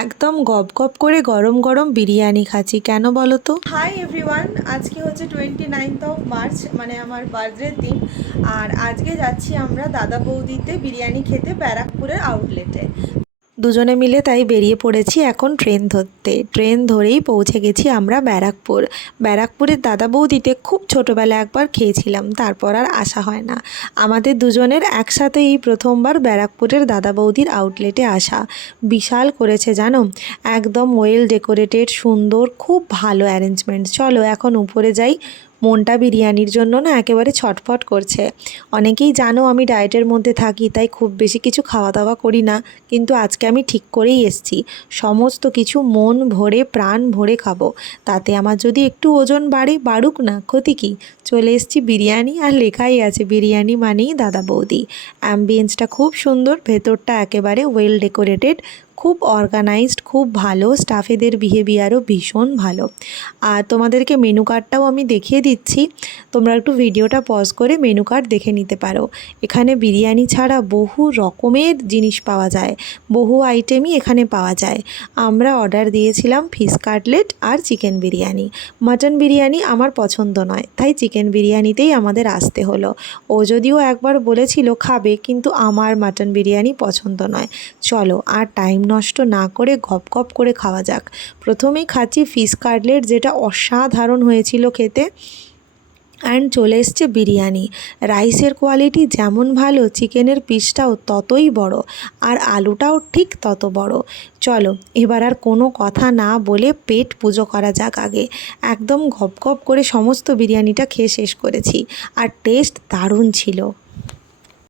একদম গপ গপ করে গরম গরম বিরিয়ানি খাচ্ছি, কেন বলো তো? হাই এভরিওয়ান আজকে হচ্ছে টোয়েন্টি নাইনথ অফ মার্চ মানে আমার বার্থডের দিন। আর আজকে যাচ্ছি আমরা দাদা বৌদিতে বিরিয়ানি খেতে ব্যারাকপুরের আউটলেটে দুজনে মিলে তাই বেরিয়ে পড়েছি এখন ট্রেন ধরতে। ট্রেন ধরেই পৌঁছে গেছি আমরা ব্যারাকপুর। ব্যারাকপুরের দাদা বৌদিতে খুব ছোটোবেলা একবার খেয়েছিলাম, তারপর আর আসা হয় না। আমাদের দুজনের একসাথে এই প্রথমবার ব্যারাকপুরের দাদা বৌদির আউটলেটে আসা। বিশাল করেছে জানো? একদম ওয়েল ডেকোরেটেড সুন্দর, খুব ভালো অ্যারেঞ্জমেন্ট চলো এখন উপরে যাই মনটা বিরিয়ানির জন্য না একেবারে ছটফট করছে। অনেকেই জানো আমি ডায়েটের মধ্যে থাকি, তাই খুব বেশি কিছু খাওয়া দাওয়া করি না। কিন্তু আজকে আমি ঠিক করেই এসছি। সমস্ত কিছু মন ভরে, প্রাণ ভরে খাব। তাতে আমার যদি একটু ওজন বাড়ে, বাড়ুক না, ক্ষতি কী? চলে এসছি বিরিয়ানি আর লেখাই আছে, বিরিয়ানি মানেই দাদা বৌদি। অ্যাম্বিয়েন্সটা খুব সুন্দর, ভেতরটা একেবারে ওয়েল ডেকোরেটেড খুব অর্গানাইজড খুব ভালো। স্টাফেদের বিহেভিয়ারও ভীষণ ভালো। আর তোমাদেরকে মেনু কার্ডটাও আমি দেখিয়ে দিচ্ছি। তোমরা একটু ভিডিওটা পজ করে মেনু কার্ড দেখে নিতে পারো। এখানে বিরিয়ানি ছাড়া বহু রকমের জিনিস পাওয়া যায়। বহু আইটেমই এখানে পাওয়া যায়। আমরা অর্ডার দিয়েছিলাম ফিশ কাটলেট আর চিকেন বিরিয়ানি। মাটন বিরিয়ানি আমার পছন্দ নয়, তাই চিকেন বিরিয়ানিতেই আমাদের আসতে হলো। ও যদিও একবার বলেছিল খাবে, কিন্তু আমার মাটন বিরিয়ানি পছন্দ নয়। চলো, আর টাইম নষ্ট না করে গপ গপ করে খাওয়া যাক। প্রথমেই খাচ্ছি ফিশ কাটলেট, যেটা অসাধারণ হয়েছিল খেতে। অ্যান্ড চলে এসছে বিরিয়ানি। রাইসের কোয়ালিটি যেমন ভালো চিকেনের পিসটাও ততই বড়, আর আলুটাও ঠিক তত বড়। চলো, এবার আর কোনো কথা না বলে পেট পুজো করা যাক আগে। একদম গপ গপ করে সমস্ত বিরিয়ানিটা খেয়ে শেষ করেছি, আর টেস্ট দারুণ ছিল।